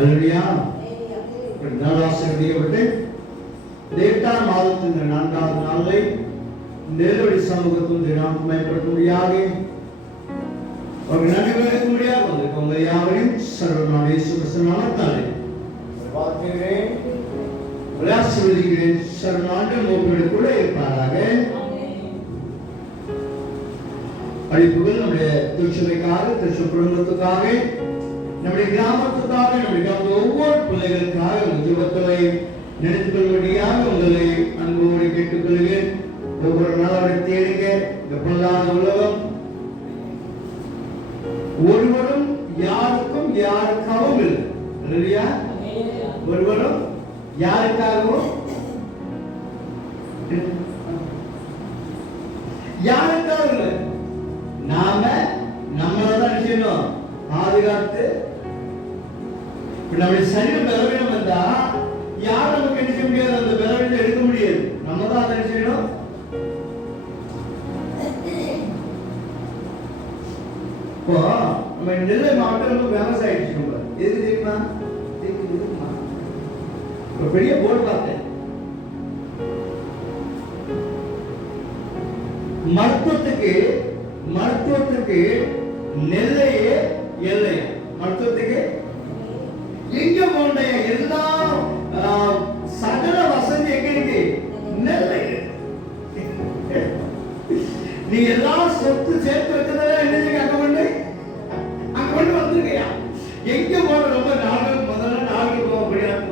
அல்லேலூயா. நாளாசிரியப்பட்டு தேவன் மாதத்தின் 4வது நாளை தேவனுடைய சமூகத்தில் தினம் பயன்படுத்தும்படியாக அவர்கள் நன்றிகளுக்கு முடியாது வந்திருக்க உங்கள் யாவரையும் சர்வநாம இயேசு கிறிஸ்து நாமத்தாலே வாழ்த்துகிறேன், ஆசீர்வதிக்கிறேன். சர்வநாமம் உங்களோடு கூட இருப்பாராக. அழைப்புகள் நம்முடைய திருச்சபைக்காக, திருச்சபை குடும்பத்துக்காக, நம்முடைய கிராமத்துக்காக, நம்முடைய ஒவ்வொரு பிள்ளைகளுக்காக உங்கள் ஜெபங்களை நினைத்துக் கொள்வடியாக உங்களை அன்போடு கேட்டுக்கொள்கிறேன். ஒவ்வொரு நாளும் தேடுங்க. இந்த பொல்லாத உலகம் ஒருவரும் யாருக்கும் யாருக்காகவும் இல்லை. இல்லையா? ஒருவரும் யாருக்காகவும் யாருக்காகவும் இல்லை. நாம நம்மளதான் செய்யணும், பாதுகாத்து. நம்முடைய சரீரம் பலவீனம் வந்தா யாரும் நமக்கு என்ன செய்ய முடியாது, அந்த பலவீனத்தை எடுக்க முடியாது. நம்ம தான் அதை செய்யணும். இப்போ நம்ம நெல்லை மாவட்டம் விவசாயம் செய்யணும். எதுக்கு தெரியுமா? ஒரு பெரிய போர்டு பார்த்தேன். மருத்துவத்துக்கு நெல்லையே எல்லை. மருத்துவத்துக்கு எங்க போன எல்லாம் சகல வசதி எங்க இருக்கு? நெல்லை. நீ எல்லாம் சொத்து சேர்த்து வச்சதெல்லாம் என்ன செய்ய அங்க கொண்டு வந்திருக்கையா? எங்க போன ரொம்ப நாடுகள் முதல்ல நாடுகள் போக முடியாது.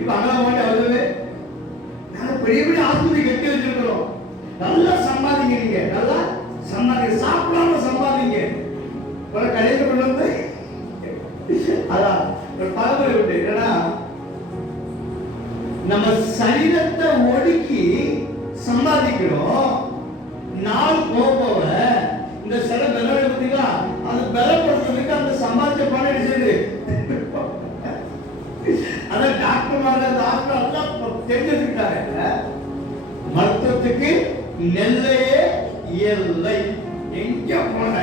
இப்ப அங்கே போட்டு அவ்வளவு நாங்க பெரிய பெரிய ஆஸ்பத்திரி கட்டி வச்சிருக்கிறோம். நல்லா சம்பாதிங்க, நீங்க நல்லா சம்பாதிங்க, சாப்பிடாம சம்பாதிங்க. கடையில் கொண்டு வந்து அதான் ஒரு பழமொழி உண்டு. ஏன்னா நம்ம சரீரத்தை ஒடுக்கி சம்பாதிக்கிறோம். நாள் போக இந்த சில பலவீனம் பார்த்தீங்களா, அது பலப்படுத்துறதுக்கு அந்த சம்பாதிச்ச பணம் செய்யுது. அதான் டாக்டர் எல்லாம் தெரிஞ்சுக்கிட்டாங்க. மருத்துவத்துக்கு நெல்லையே எல்லை. எங்க போன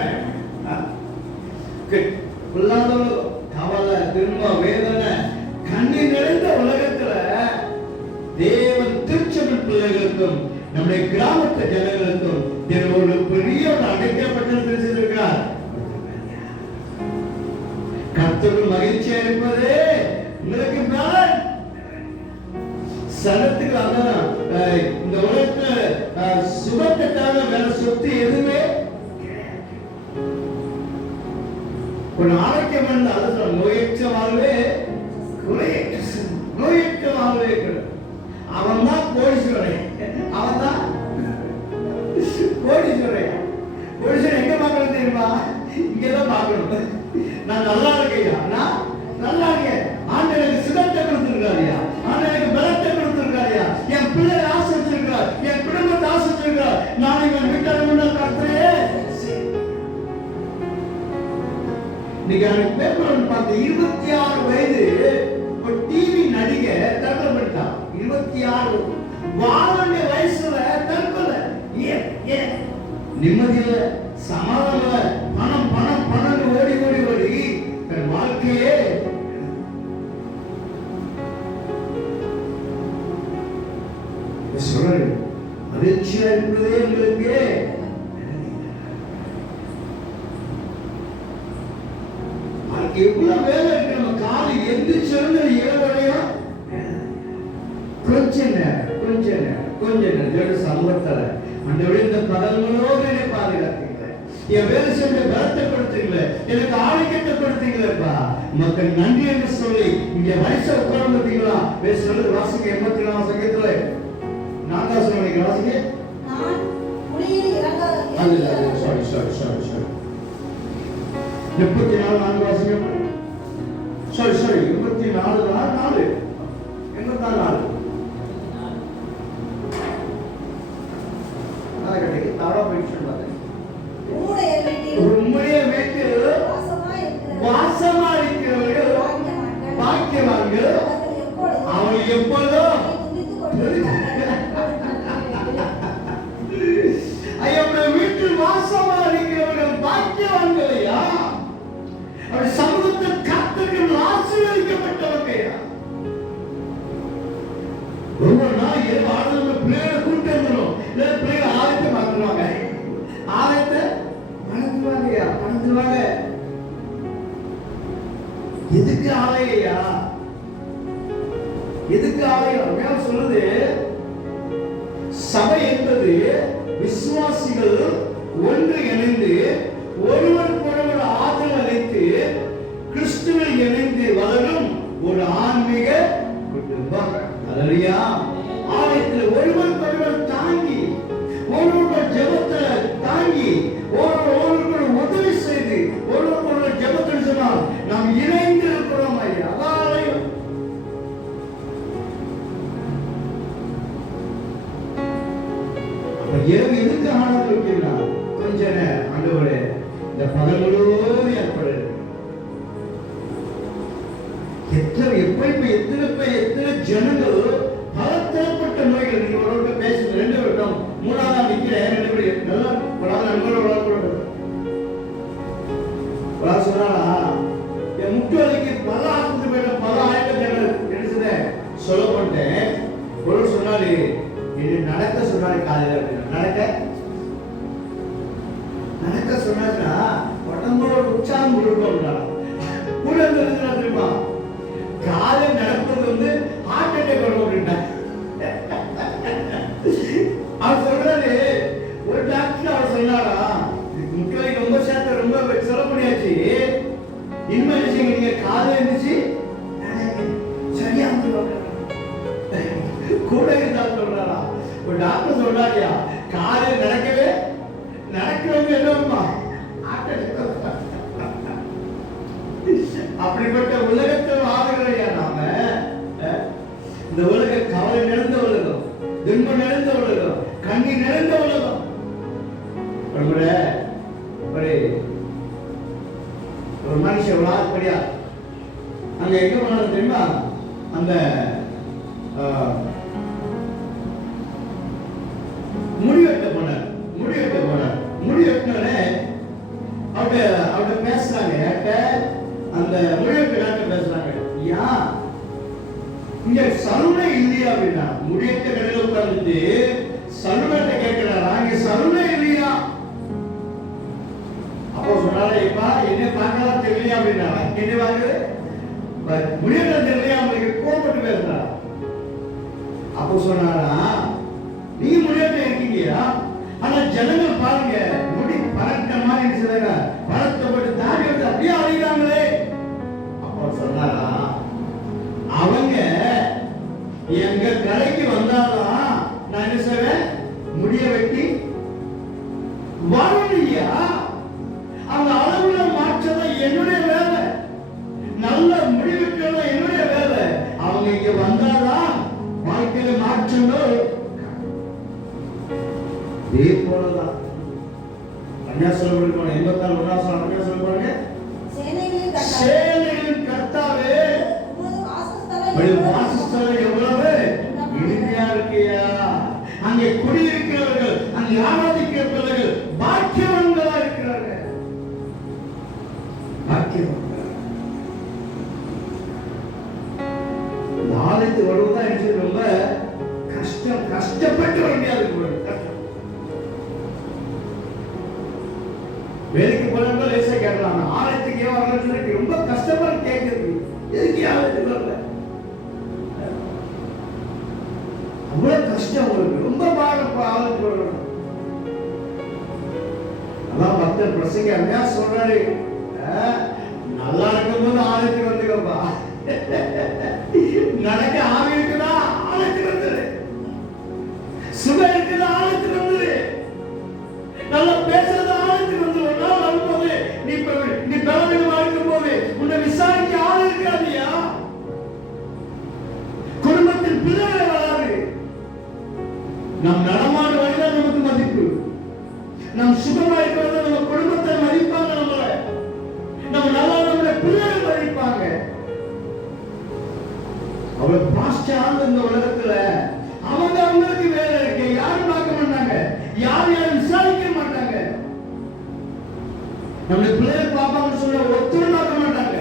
கவலை, துன்பம், வேதனை, கண்ணீர் நிறைந்த உலகத்துல தேவன் திருச்சபை பிள்ளைகளுக்கும் நம்முடைய கிராமத்து ஜனங்களுக்கும் ஒரு பெரிய அடைக்கப்பட்டு இருக்கிறார். கர்த்தருக்குள் மகிழ்ச்சியா இருப்பது உங்களுக்கு பலன். சனத்துக்கு அதான் இந்த உலகத்துல சுகத்துக்காக வேற சொத்து எதுவுமே ஒரு ஆரோக்கியம் நோயற்ற வாழ்வே நோயற்ற வாழ்வே. அவன் தான் கோடீஸ்வரன். அவன் தான் கோடீஸ்வரன். கோடீஸ்வரன் எங்க பார்க்கணும் தெரியுமா? இங்கதான் பார்க்கணும். நான் நல்லா இருக்கேயா, நான் நல்லா இருக்கேன். ஆண்டு எனக்கு சுகத்தை கொடுத்திருக்காருயா, ஆண்டு எனக்கு பலத்தை கொடுத்திருக்காருயா, என் பிள்ளை ஆசிரிச்சிருக்கிறார், என் குடும்பத்தை ஆசிரிச்சிருக்கிறார். நான் இவன் வீட்டாளர் முன்னாள் கர்த்தரே. இன்னைக்கு எனக்கு பேப்பர் பார்த்து 26 வயது ஒரு டிவி நடிகை தற்கொலை பண்ணிட்டான். 26 வாழ வயசுல தற்கொலை. நிம்மதியில சமாதான பணம் பணம் பணம் ஓடி ஓடி ஓடி தன் வாழ்க்கையே சொல்றது மகிழ்ச்சியா என்பதே எங்களுக்கு எவ்வளவு வேலை இருக்கு. நம்ம காலை எந்திரிச்சு 7 வரையா கொஞ்ச நேரம் சம்பளத்துல அந்த இந்த பதங்களோடு பாதுகாத்தீங்களே, என் வேலை செஞ்ச பலத்தை கொடுத்தீங்களே, எனக்கு ஆரோக்கியத்தை கொடுத்தீங்களேப்பா, மக்கள் நன்றி என்று சொல்லி இங்க வயசை உட்கார்ந்து பார்த்தீங்களா? சொல்றது வாசிக்க 84 சங்கத்துல 4வது மணிக்கு வாசிக்க. சாரி 74 4 வாசிக்க. சாரி 84 4 84 தாரா போயிட்டு உம்முடைய வீட்டில் வாசமா இருக்கிறவர்கள் பாக்கியவான்கள், அவர்கள் எப்பொழுதும் வீட்டில் வாசமா இருக்கிறவர்கள் பாக்கியவான்களையா அவர் சமூகத்தில் கர்த்தர்கள் ஆசீர்வதிக்கப்பட்ட எதுக்கு ஆலயா? எதுக்கு ஆலயம் சொல்லுது? சபை என்பது விசுவாசிகள் ஒன்று இணைந்து ஒருவருக்கொருவர் ஆதரவு அளித்து கிறிஸ்துவில் இணைந்து வளரும் ஒரு ஆன்மீக குடும்பம். அல்லேலூயா. ஆலயத்தில் ஒருவருக்கொருவர் தாங்கி, ஒருவருக்கொரு ஜெபத்துல தாங்கி, ஒருவருக்கொரு உதவி செய்து, ஒருவருக்கொருவர் ஜெபத்தில் சொன்னால் நாம் இணைந்து இருக்கிறோம் ஐயா. ஆலயம் இரவு எதுக்கு ஆனது வைக்கிறார்? கொஞ்ச நேரம் ஆண்டவரே இந்த பகல் முழுவதும் ஏற்படுது. எத்தனை ஜனங்கள் பலதரப்பட்ட நோய்கள். நீங்க ஒரு பேசுங்க, 2 வருடம் 3ஆவது நிக்கிறேன். 2 பேரும் நல்லா பல நண்பர்கள் சொன்னாரா, என் முட்டு வலிக்கு பல ஆஸ்பத்திரி போயிட்ட பல ஆயிரம் ஜனங்கள் எடுத்துத சொல்ல போட்டேன். ஒரு சொன்னாரு, இது நடக்க சொன்னாரு காலையில. நடக்க சொன்னாருன்னா உடம்போட உற்சாகம் கொடுக்கணும். கூட இருந்தா தெரியுமா, காலை நடப்பது ஹார்ட் அட்டாக் வரும் அப்படின்னா. அவர் சொல்றாரு, ஒரு டாக்டர் அவர் சொன்னாரா, முக்கியம் ரொம்ப சேர்த்து ரொம்ப செலவு பண்ணியாச்சு, இனிமே நீங்க காலை இருந்துச்சு சரியா கூட இருந்தா சொல்றாரா. ஒரு டாக்டர் சொல்றாரியா, காலையில் நடக்கிறவங்க என்னமா அப்படிப்பட்ட உலகத்தில் ஆளுகிறையா நாம. இந்த உலக கவலை நிறைந்த உலகம், துன்பம் நிறைந்த உலகம், கண்ணீர் நிறைந்த உலகம். ஒரு மனுஷன் விளாட்படியா அங்க எங்க போனாலும் தெரியுமா, அந்த முடிவெட்ட போனார். முடிவெட்டினே அவர்கிட்ட பேசுறாங்க. அந்த முடிவெட்ட டாக்டர் பேசுறாங்க, ஐயா இங்க சலுனை இல்லையா அப்படின்னா. முடிவெட்ட கடையில் உட்கார்ந்துட்டு சலுனைட்ட கேட்கிறாரா, இங்க சலுனை இல்லையா? அப்போ சொன்னாரா, இப்பா என்ன பார்க்கலாம் தெரியலையா அப்படின்னா. என்ன வாங்குது முடிவெட்ட தெரியலையா? அவங்களுக்கு கோபப்பட்டு பேசுறாரா. அப்போ சொன்னாரா, நீங்க முடிவெட்ட இருக்கீங்கயா, ஆனா ஜனங்கள் பாருங்க முடி பறக்க மாதிரி சொல்லுங்க, பறக்கப்பட்டு தாடி வந்து அப்படியே அழிகிறாங்களே. அப்போ சொன்னாரா, அவங்க எங்க கடைக்கு வந்தாதான் நான் என்ன செய்வேன், முடிய வெட்டி வரலையா. அந்த அளவுல மாற்றதான் என்னுடைய வேலை, நல்ல முடிவெட்டதான் என்னுடைய வேலை. அவங்க இங்க வந்தாதான் வாழ்க்கையில மாற்றங்கள். இதே போலதான் அந்நியாசம் 84 1 அந்நியாசம் பாருங்க. சேனைகளின் கர்த்தாவே வாசஸ்தலம் எவ்வளவு இனிமையா இருக்கியா. அங்கே குடியிருக்கிறவர்கள், அங்கே ஆராதிக்கிறவர்கள் பாக்கியவான்களா இருக்கிறார்கள். பாக்கியவான்கள். இந்த ஆலயத்துக்கு வருவதுதான் எனக்கு ரொம்ப கஷ்டப்பட்டு வேண்டியது. வேலைக்கு போனவங்க லேசா கேட்கலாம், ஆலயத்துக்கு ஏன் வரலன்னு ரொம்ப கஷ்டமா கேட்குறது. எதுக்கு ஆலயத்துக்கு வரல? அவ்வளவு கஷ்டம் உங்களுக்கு, ரொம்ப பாடம். ஆலயத்துக்கு வரணும். அதான் பக்தர் பிரசங்க அண்ணா சொல்றாரு, நல்லா இருக்கும்போது ஆலயத்துக்கு வந்துக்கப்பா. நடக்க ஆவி இருக்குதா, ஆலயத்துக்கு வந்துரு. சுகம் இருக்குதா, ஆலயத்துக்கு வந்துரு. நல்லா பேசுறது ஆலயத்துக்கு வந்துரு. வரும்போது நீ பலவீனமா இருக்கும் போது உன்னை விசாரிக்க ஆள் இருக்காதியா. குடும்பத்தில் பிள்ளைகளை வராது. நாம் நடமாடு வழிதான் நமக்கு மதிப்பு. நாம் சுகமா இருக்கிறத நம்ம குடும்பத்தை மதிப்பாங்க. நம்மளை நம்ம நல்லா நம்முடைய பிள்ளைகள் மதிப்பாங்க. அவ்வளவு பாஸ்டான இந்த உலகத்துல அவங்க அவங்களுக்கு வேலை இருக்கு, யாரும் பார்க்க மாட்டாங்க, யாரும் விசாரிக்க மாட்டாங்க. நம்முடைய பிள்ளைகள் பாப்பாங்கன்னு சொல்ல ஒத்துழைப்பு பார்க்க மாட்டாங்க.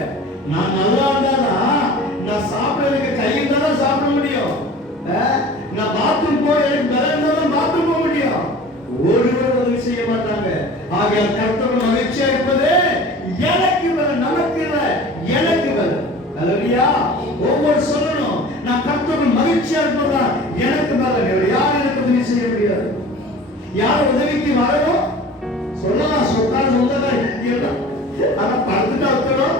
நான் நல்லா இருந்தாதான் நான் சாப்பிடறதுக்கு கை இருந்தாதான் சாப்பிட முடியும். நான் பாத்ரூம் போய் பலம் இருந்தாதான் பாத்ரூம் போக முடியும். ஒருவர் உதவி செய்ய மாட்டாங்க. ஆகையால் கர்த்தர் மகிழ்ச்சியா இருப்பது எனக்கு பலம், நமக்கு இல்லை, எனக்கு பலம். அல்லேலூயா. ஒவ்வொரு சொல்லணும், நான் கர்த்தருக்குள் மகிழ்ச்சியா இருப்பதா எனக்கு பலன். யார் எனக்கு உதவி செய்ய முடியாது? யார் உதவிக்கு வரணும் சொல்லலாம், சொன்னாலும் சொல்லலாம். ஆனா படுத்துட்டு அத்தணும்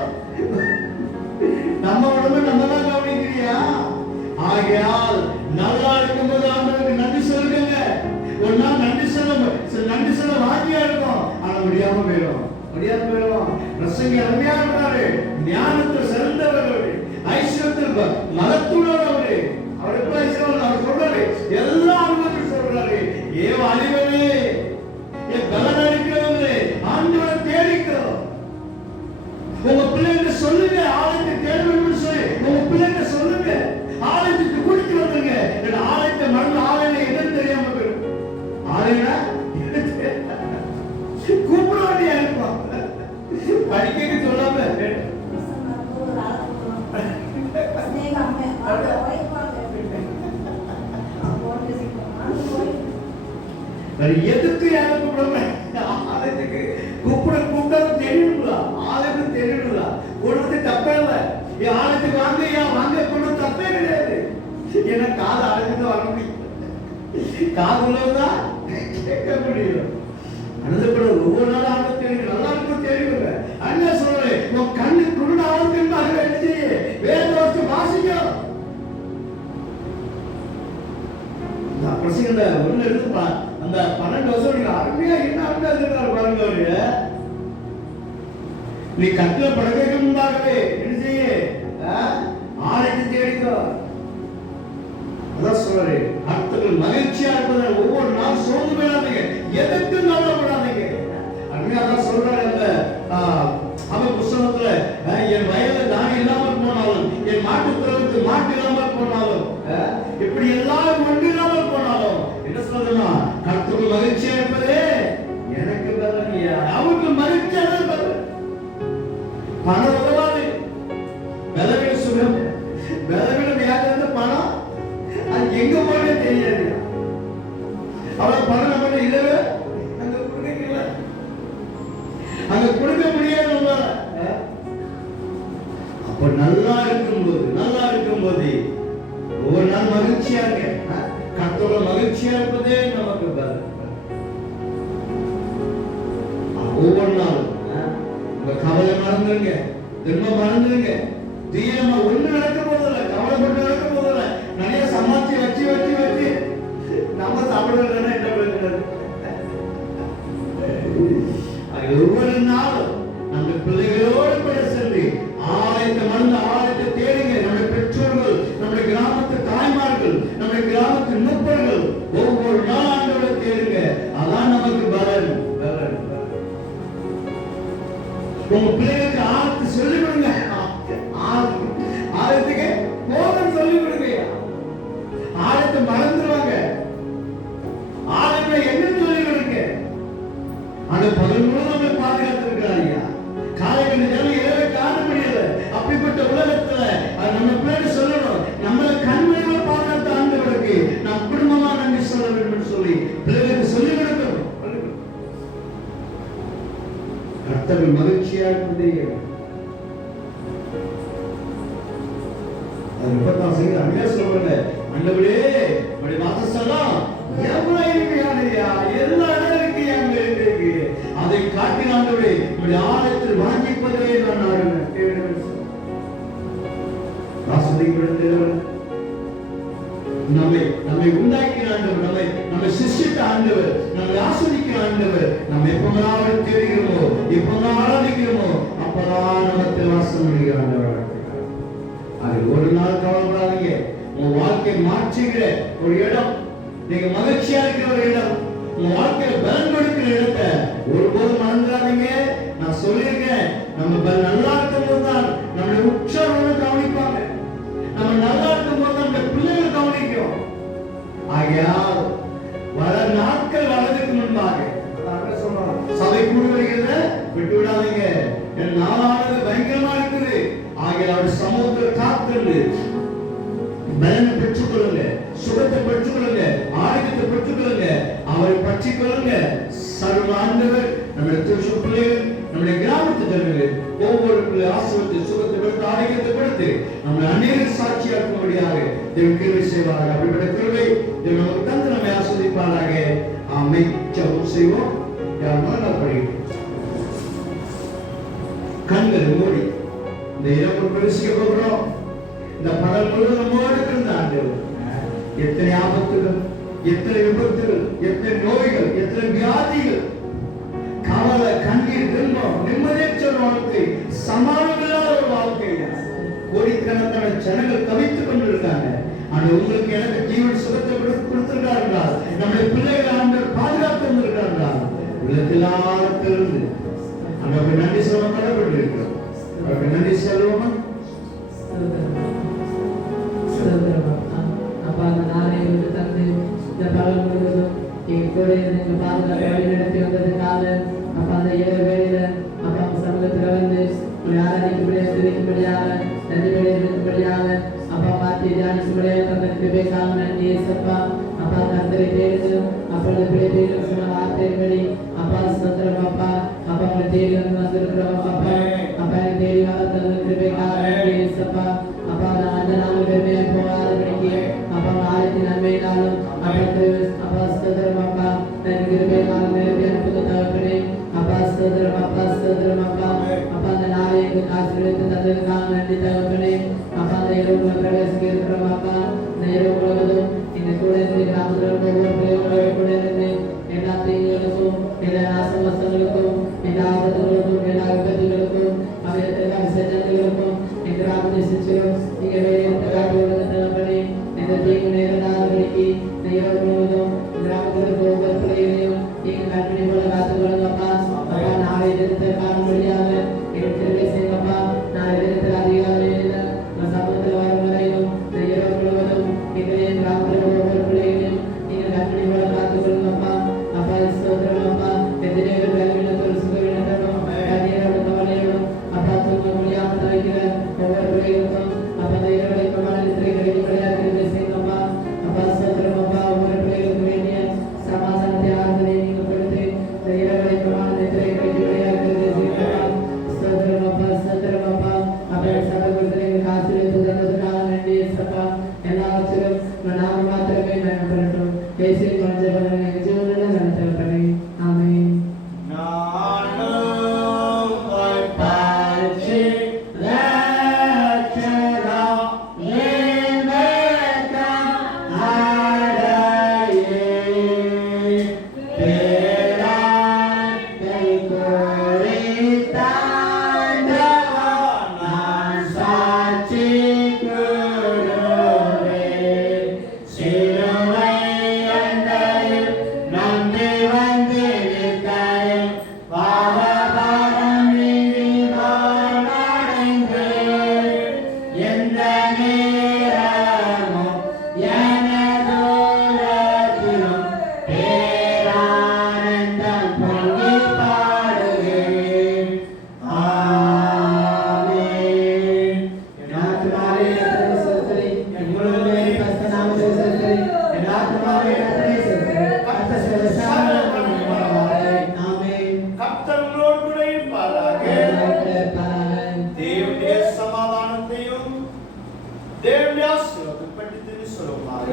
நம்ம உடம்பு நம்ம தான் கவனிக்கிறியா? ஆகையால் நல்லா இருக்கும்போது ஆண்டவருக்கு நன்றி சொல்லுங்க. ஒரு நாள் நன்றி சொல்ல வாங்கியா இருக்கும், ஆனா முடியாம போயிடும். பிரசங்கி அருமையா இருந்தாரு, ஞானத்தில் சிறந்தவர், ஐஸ்வரத்தில் மகத்துள்ளவர். அவர் எப்ப ஐஸ்வரம் அவர் சொல்றாரு, எல்லா அனுபவத்தையும் சொல்றாரு. ஏ வாலிபனே, என் பலன் அளிக்கிறவங்களே, ஆண்டவரை தேடிக்கிறோம். உங்க பிள்ளைங்க சொல்லுங்க, ஆலயத்தை தேடுவேன்னு சொல்லி உங்க பிள்ளைங்க சொல்லுங்க. ஆலயத்துக்கு கூட்டிட்டு வந்துருங்க. ஆலயத்தை மறந்து ஆலயம் என்னன்னு தெரியாம போயிடும். ஆலயம் கூப்பிட வேண்டியா இருப்பான், படிக்க சொல்லாம எதுக்கு யாரும் கூப்பிடாம ஆலயத்துக்கு கூப்பிட்டாலும் தெரியணுங்களா? ஆலயத்துக்கு தெரியணுங்களா? கொடுத்து தப்பே இல்லை. ஆலயத்துக்கு வாங்க கொண்டு தப்பே கிடையாது. ஏன்னா காது அழைச்சுதான் வர முடியும், காது உள்ளதான் கேட்க முடியும். அனுதப்பட ஒவ்வொரு நாள் ஆளுக்கு தெரியும், நல்லா இருக்கும் தெரியுங்க. அண்ணா சொல்றேன், உன் கண்ணு குருட ஆளுக்கு என்ன செய்ய வேதத்தை வாசிக்கும். பிரசங்க ஒண்ணு எடுத்துப்பா, அந்த 12 வருஷம் நீங்க அருமையா என்ன அருமையா பாருங்க. அவரு நீ கட்டில படுக்கைக்கு முன்பாகவே என்ன செய்ய ஆலயத்தை தேடிக்கோ. அதான் சொல்றாரு, கர்த்தர்கள் மகிழ்ச்சியா இருப்பதை ஒவ்வொரு நாள் சோர்ந்து விடாதீங்க, எதற்கு கவலைப்படாதீங்க. அருமையா தான் சொல்றாரு அந்த அவன் புஸ்தகத்துல, என் வயல்ல தானி இல்லாமல் போனாலும், என் மாட்டு துறவுக்கு மாட்டு இல்லாமல் போனாலும், இப்படி எல்லாரும் ஒன்று இல்லாமல் போனாலும் என்ன சொல்றதுன்னா, கர்த்தர்கள் மகிழ்ச்சியா இருப்பதே எனக்கு பலனியா. அவருக்கு மகிழ்ச்சியா தான் பலன். பணம் உதவாது, பலவீன சுகம், பலவீன வியாதி, பணம் அது எங்க போனே தெரியாது. அவ்வளவு பணம் நம்ம இல்லவே அங்க கொடுக்கல, அங்க கொடுக்க முடியாது. அப்ப நல்லா இருக்கும்போது ஒவ்வொரு நாள் மகிழ்ச்சியா இருக்க, கர்த்தரோட மகிழ்ச்சியா இருப்பதே நமக்கு பலன். ஒவ்வொரு நாளும் உங்க கவலை மறந்துருங்க, துன்பம் மறந்துருங்க. தீயமா ஒண்ணு நடக்க போதில்லை, கவலைப்பட்டு நடக்க போதில்லை. நிறைய சமாச்சி வச்சு நம்ம சாப்பிடுறதுன்னா என்ன பண்ணுறது? ஒவ்வொரு நாளும் நம்ம பிள்ளைகளோடு கூட சென்று ஆலயத்தை மறந்து ஆலயத்தை தேடுங்க. நம்முடைய பெற்றோர்கள், நம்முடைய கிராமத்து தாய்மார்கள், நம்முடைய கிராமத்து முப்பர்கள் ஒவ்வொரு நாள் ஆண்டவரை தேடுங்க. அதான் நமக்கு பலன். உங்க பிள்ளைகளுக்கு ஆலயத்தை சொல்லிக் கொடுங்க, ஆலயத்துக்கு போதும் சொல்லிக் கொடுங்க. ஆலயத்தை மறந்துடுவாங்க, ஆலயத்தை என்ன சொல்லிக் கொடுங்க. அந்த பகல் முழுவதும் நம்மை பாதுகாத்திருக்கிறாங்க. காலையில் நேரம் இரவே காண முடியல. அப்படிப்பட்ட உலகத்துல நம்ம பிள்ளைங்க சொல்லணும், நம்மளை கண்மணிகளை பாதுகாத்த ஆண்டவருக்கு நாம் குடும்பமா நன்றி சொல்ல வேண்டும் சொல்லி பிள்ளைகளுக்கு சொல்லிக் கொடுக்கணும். கர்த்தர்கள் மகிழ்ச்சியா இருந்தே ஆண்டவரே உடைய வாசஸ்தலம் எவ்வளவு இனிமையானதையா, எல்லா இடங்களுக்கு அங்க இருக்கு. அதை காட்டி ஆண்டவரே உடைய ஆலயத்தில் வாங்கிப்பதே நான் நம்மை உண்டாக்கின ஆண்டவர், நம்மை சிருஷ்டித்த ஆண்டவர், நம்மை ஆஸ்வதிக்கிற ஆண்டவர். நம்ம எப்பெல்லாம் தெரிகிறோமோ, எப்பெல்லாம் ஆராதிக்கிறோமோ, அப்பதான் நமக்கு வாசம் முடிகிற ஆண்டவர். அது ஒரு நாள் கவலைப்படாதீங்க. உங்க வாழ்க்கையை மாற்றுகிற ஒரு இடம், நீங்க மகிழ்ச்சியா இருக்கிற ஒரு இடம், உங்க வாழ்க்கையில பலன் கொடுக்கிற இடத்தை ஒருபோதும் மறந்துடாதீங்க. நான் சொல்லியிருக்கேன், நம்ம நல்லா இருக்கும் போதுதான் நம்மளுடைய உற்சாகம் கவனிப்பாங்க. நம்ம நல்லா இருக்கும் போது நம்முடைய பிள்ளைகள் கவனிக்கும். ஆகையால் வர நாட்கள் வளர்றதுக்கு முன்பாக சபை கூடி வருகிறத விட்டு விடாதீங்க. என் நாளானது பயங்கரமா இருக்குது. ஆகையால் அவர் சமூகத்தில் காத்திருந்து பலனை பெற்றுக் கொள்ளுங்க, சுகத்தை பெற்றுக் கொள்ளுங்க, ஆரோக்கியத்தை பெற்றுக் கொள்ளுங்க, அவரை பற்றிக் கொள்ளுங்க. சர்வ ஆண்டவர் நம்முடைய பிள்ளைகள் நம்முடைய கிராமத்து ஜனங்களே ஒவ்வொரு ஆசிரியத்தை சுகத்தை கொடுத்து ஆரோக்கியத்தை கொடுத்து நம்மளை அநேக சாட்சியாக்கும்படியாக தேவன் கிருபை செய்வாராக. அப்படிப்பட்ட கிருபை தேவன் நமக்கு தந்து நம்மை ஆசீர்வதிப்பாராக. ஆமென். ஜெபம் செய்வோம். யாரும் படிக்கிறோம். கண்களை மூடி இந்த இரவு பிரவேசிக்க போகிறோம். இந்த பகல் முழுவதும் நம்மோடு இருந்த ஆண்டவர் எத்தனை ஆபத்துகள், எத்தனை விபத்துகள், எத்தனை நோய்கள், எத்தனை வியாதிகள், கவலை, கண்ணீர், துன்பம், நிம்மதியற்ற வாழ்க்கை, சமாதானமில்லாத ஒரு வாழ்க்கை, கோடிக்கணக்கான ஜனங்கள் தவித்துக் கொண்டிருக்காங்க. ஆனால் உங்களுக்கு எனக்கு ஜீவன் சுகத்தை கொடுத்திருக்கிறார்களா? நம்முடைய பிள்ளைகளை ஆண்டவர் பாதுகாத்து வந்திருக்கிறார்களா? உள்ளத்தில் ஆழத்திலிருந்து அந்த நன்றி சொல்ல கடவுள் நன்றி சொல்லுவோமா? அப்பா அந்த நாளை வந்து தந்து இந்த பகல் முழுவதும் எங்க கூட இருந்து பாதுகாப்பு வழி நடத்தி வந்ததுக்காக அப்பா அந்த இரவு வேளையில அப்பா சமூகத்துல வந்து ஆராதிக்கும்படியாக துதிக்கும்படியாக நன்றி வெளியிருக்கும்படியாக அப்பா மாற்றி தியானிக்கும்படியாக தந்தனுக்கு பேசாம நன்றி ஏசப்பா. அப்பா கர்த்தரை தேடுங்க அப்பொழுது பிள்ளைகளும் சொன்ன வார்த்தையின்படி அப்பா சுதந்திரம் அப்பா அப்பா உங்களை தேடி வந்து வந்திருக்கிறோம் அப்பா. அப்பா எனக்கு தேடி வர தந்தனுக்கு பேசாம நன்றி ஏசப்பா. அப்பா அந்த நாங்கள் பெருமையாக போகாதபடிக்கு அப்பா ஆயிரத்தி நன்மையினாலும் அப்பா சுதந்திரம் அப்பா எனக்கு கிருபையினாலும் நிரப்பி அனுப்புங்க தகப்பனே. அப்பா சுதந்திரம் அப்பா சுதந்திரம் அப்பா. அப்பா அந்த நாளை எங்களுக்கு ஆசீர்வதித்து தந்ததுக்காக நன்றி தகப்பனே. அப்பா அந்த இரவு பிரவேசிக்க இருக்கிறோம் அப்பா. இந்த இரவு முழுவதும் இந்த கூட இருந்து கிராமத்தில் ஒவ்வொரு கூட இருந்து எல்லா தீங்குகளுக்கும் எல்லா நாசமசங்களுக்கும் எல்லா ஆபத்துகளுக்கும் எல்லா விபத்துகளுக்கும் எல்லா விசேஷங்களுக்கும் இந்த கிராமத்தை சிச்சிரும் நீங்க தகப்பனே. இந்த தீங்கு நேரடாதபடிக்கு இந்த இரவு முழுவதும் கிராமத்திற்கு ஒவ்வொரு பிள்ளைகளையும் நீங்க கண்மணி போல காத்துக்கொள்ளுங்க அப்பா. அப்பா நாளை எதிர்த்து காணும்படியாக எனக்கு திருப்பி செய்யுங்கப்பா. நாளை எதிர்த்து அதிகாலையில் சமூகத்தில் வரும் வரையிலும் இந்த இரவு முழுவதும் எங்களையும் கிராமத்தில் ஒவ்வொரு பிள்ளைகளையும் நீங்க கண்மணி போல காத்துக்கொள்ளுங்கப்பா. அப்பா சோதரம் அப்பா எதிரே வேலையினத்தோடு சுகவினத்தோடும் கண்ணீரோடும் கவலையோடும் அப்பா தூங்க முடியாமல் தவிக்கிற ஒவ்வொரு பிள்ளைகளுக்கும் அப்பா இந்த இரவு பிரமாணத்திலே கிடைக்கப்படியாக திருப்பி செய்யுங்கப்பா. அப்பா சோதரம் அப்பா ஒவ்வொரு பிள்ளைகளுக்கு வேண்டிய சமாதானத்தை ஆறுதலை நீங்க கொடுத்து இந்த இரவு பிரமாணத்திலே கிடைக்கப்படியாக திருப்பி செய்யுங்கப்பா. சோதரம் அப்பா சோதரம் அப்பா அப்பா சபை கொடுத்து எங்களுக்கு ஆசீர்வதித்து தந்ததுக்காக நன்றி ஏசப்பா. எல்லாவற்றிலும் நாம மாத்திரமே பயன்படுத்தும் இயேசுவின் மூலம் எங்கள் ஜீவனில் நடத்தப்பட்டே. ஆமென். தேவனுடைய ஆசீர்வாதத்தை பற்றி சொல்லமாக